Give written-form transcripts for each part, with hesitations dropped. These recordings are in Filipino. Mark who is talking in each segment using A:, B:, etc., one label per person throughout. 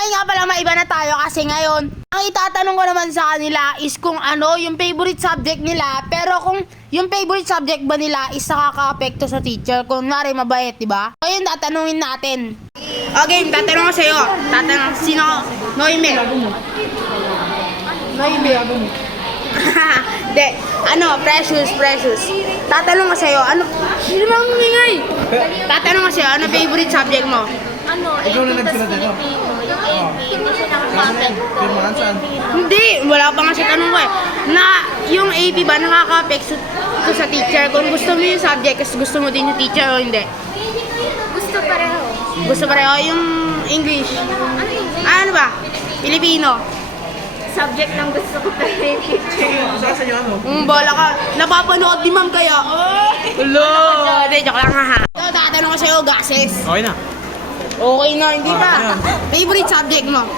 A: ngayon nga pala maiba na tayo kasi ngayon, ang itatanong ko naman sa kanila is kung ano yung favorite subject nila. Pero kung yung favorite subject ba nila is nakaka-apekto sa teacher. Kung nari mabait, di ba? So yun, tatanungin natin. Okay, tatanong ko sa'yo. Tatanong, sino? Noime. Noime. Hindi. Ano, precious. Tatanong ko sa'yo, ano? Hindi naman ngingay. Tatanong ko sa'yo, ano favorite subject mo?
B: Ano,
C: Ikaw na nagsulat nito?
B: Hindi siya nakakapit.
C: Pirmahan saan?
A: Hindi, wala pa nga sa tanong ko eh. Na yung AP ba nakaka-apekto sa teacher? Kung gusto mo yung subject, kasi gusto mo din yung teacher o hindi?
B: Gusto pareho.
A: Gusto pareho yung English.
B: Ano yung
A: Ano ba? Pilipino.
B: subject ng gusto ko pero yung teacher?
C: Saan yung ano?
A: Bola ka. Napapanood ni ma'am kaya. Hello. Hindi, joke lang ha. So, tatanong ko sa'yo, gases.
C: Okay na.
A: Okay na, hindi ba? Favorite subject mo?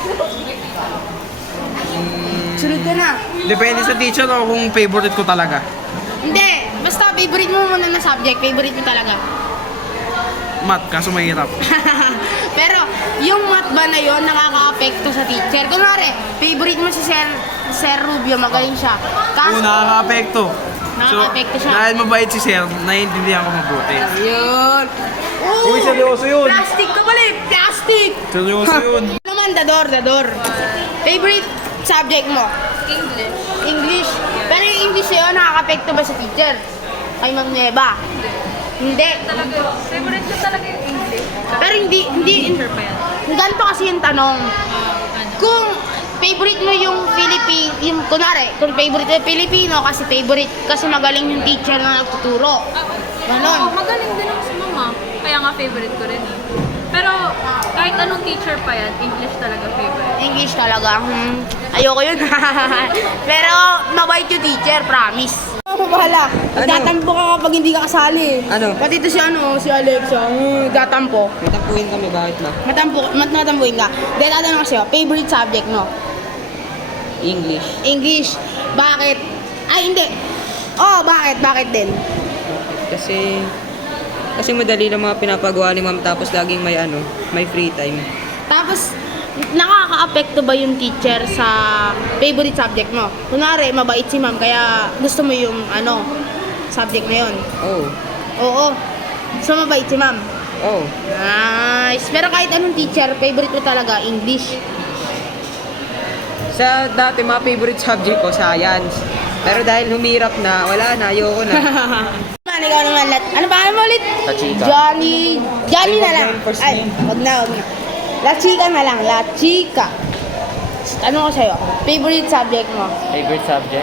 A: Sunod ka na.
C: Depende sa teacher o kung favorite ko talaga.
A: Hindi, basta favorite mo muna na subject. Favorite mo talaga.
C: Math, kaso mahirap.
A: Pero, yung math ba na yun nakaka-apekto sa teacher? Kunwari, favorite mo si Sir Rubio, magaling siya.
C: Oo, nakaka-apekto.
A: Nakaka-apekto siya.
C: Dahil mabait si Sir, naiintindihan ko mabuti.
A: Yun.
C: Uy, seryoso yun.
A: Plastic ka pala eh, plastic!
C: Seryoso yun.
A: Ano naman, dador. Favorite subject mo?
B: English.
A: English. Pero yung English yun, nakaka-apekto ba sa teacher? Kay Ma'am Nueva? Hindi.
B: Talaga, favorite ko talaga yung English.
A: Pero hindi,
B: Teacher pa yan.
A: ganito kasi yung tanong. Kung favorite mo yung yung kunwari, kung favorite mo yung Filipino kasi magaling yung teacher na nagtuturo.
B: Oo,
A: Ganon.
B: magaling din ako sa mama. Kaya nga favorite ko rin eh. Pero kahit anong teacher pa yan, English talaga favorite.
A: English talaga. Ayoko yun. Pero mabait yung teacher, promise. Ano bahala? Tatampo ka kapag hindi ka kasali.
D: Ano?
A: Pati ito si si Alexa. Tatampo.
D: May kami, bakit ba?
A: Matampuin ka. Dahil tatanong kasi, favorite subject mo?
D: English.
A: English. Bakit? Ay, hindi. Oh, bakit? Bakit din?
D: Kasi madali lang mga pinapagawa ni ma'am tapos laging may free time.
A: Tapos, nakaka-apekto ba yung teacher sa favorite subject mo? Kunwari, mabait si ma'am, kaya gusto mo yung subject na yun.
D: Oh.
A: Oo. So, mabait si ma'am.
D: Oh.
A: Nice. Pero kahit anong teacher, favorite mo talaga, English.
D: Sa dati mga favorite subject ko, science. Pero dahil humirap na, wala na, ayoko na.
A: Ikaw naman, ano pa mo ulit?
D: La Chica.
A: Johnny na lang.
D: First
A: Ay,
D: name.
A: wag na. La Chica na lang, La Chica. Tanong ko sa'yo, favorite subject mo?
D: Favorite subject?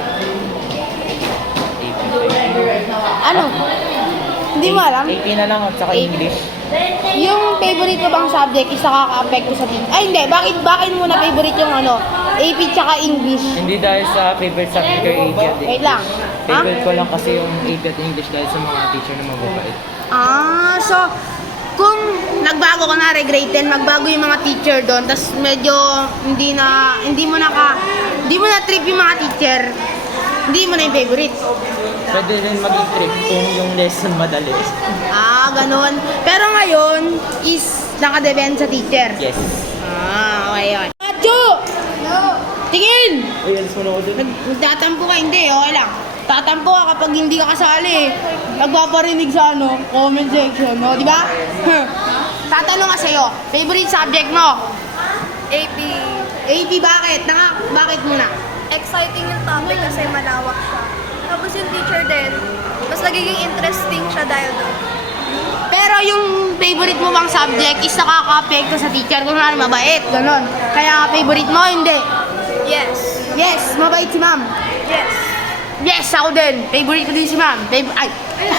A: Ano? Hindi mo alam?
D: AP na lang at saka English.
A: Yung favorite mo bang subject is nakaka-apekto sa team? Ay, hindi. Bakit mo na favorite yung AP tsaka English?
E: Hindi dahil sa favorite subject ko yung AP at
A: Wait lang. Ha?
E: favorite ko lang kasi yung AP at English dahil sa mga teacher na mababait.
A: So, kung nagbago ka na, grade 10, magbago yung mga teacher doon, tapos medyo hindi mo na trip yung mga teacher, hindi mo na yung favorite.
E: Pwede rin maging trip kung yung lesson madali.
A: Ganun. Pero ngayon is nakadepend sa teacher.
E: Yes.
A: Okay, yun. Macho! Tingin!
E: Uy, alis mo na ako dun.
A: Nagtatampo ka, hindi, okay lang. Tatampo ka kapag hindi ka kasali. Nagpaparinig sa comment section, no? Di ba? Tatanong ka sa'yo, favorite subject mo?
B: AP.
A: AP, bakit? Bakit muna?
B: Exciting yung topic kasi malawak siya. Tapos yung teacher din, mas nagiging interesting siya dahil doon.
A: Pero yung favorite mo bang subject is nakaka-apekto sa teacher kung ano mabait, ganun. Kaya favorite mo, hindi.
B: Yes.
A: Yes, mabait si ma'am.
B: Yes.
A: Yes, ako din. Favorite ko din si ma'am. Ay.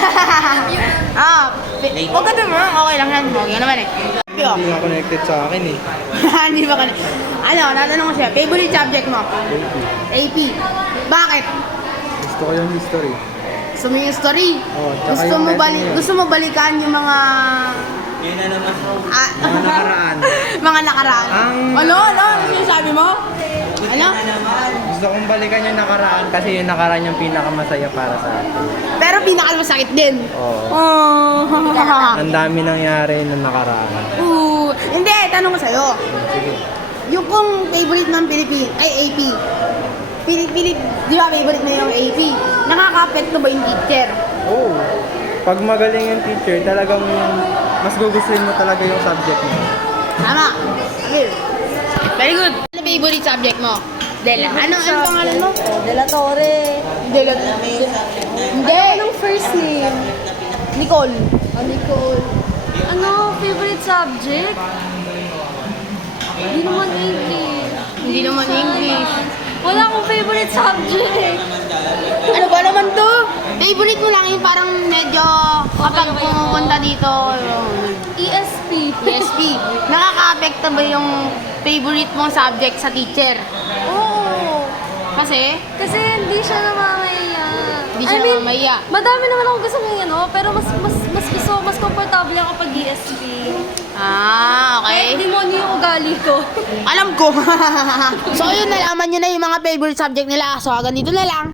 A: Huwag ka din mo. Okay lang yan. Okay ka naman eh.
C: Hindi nga connected sa akin eh.
A: Hindi ba ka na? Natanong ko siya. Favorite subject mo? AP. Bakit?
C: Gusto ko yung history.
A: Gusto mo yung story?
C: Oh, tsaka yung lesson yun.
A: Gusto mo balikan yung mga...
D: Yun na naman.
C: Mga nakaraan.
A: mga nakaraan. Ano yung sabi mo? Ano?
C: Gusto kong balikan yung nakaraan kasi yung nakaraan yung pinakamasaya para sa atin.
A: Pero pinakamasakit din.
C: Oo.
A: Oh.
C: Ang dami nangyari nung nakaraan.
A: Hindi, tanong ko sa'yo.
C: Sige.
A: Yung kung favorite ng Pilipin, ay AP. Di ba favorite mo yung AP? Nakaka-apekto ba yung teacher?
C: Oo. Pag magaling yung teacher, talagang mas gugustuhin mo talaga yung subject mo.
A: Tama. Okay. Very good. Ano favorite subject mo? Dela. Ano pangalan mo?
B: De La Torre.
A: Dela. Hindi.
B: Anong first name?
A: Nicole.
B: Nicole. Ano, favorite subject? Hindi naman English.
A: Hindi naman English.
B: Wala akong favorite subject.
A: Ano ba naman to? Favorite mo lang yung parang medyo kapag pumunta dito.
B: ESP.
A: ESP. Nakaka-apekto ba yung favorite mong subject sa teacher?
B: Oo.
A: Kasi,
B: Kasi hindi siya namamaya.
A: hindi siya namamaya.
B: Madami naman ako gusto ng ano, pero mas komportable ako pag ESP.
A: Ah,
B: Kahit
A: okay.
B: demonyo yung ugali ko.
A: Alam ko. So, yun, nalaman nyo na yung mga favorite subject nila. So, hanggang dito na lang.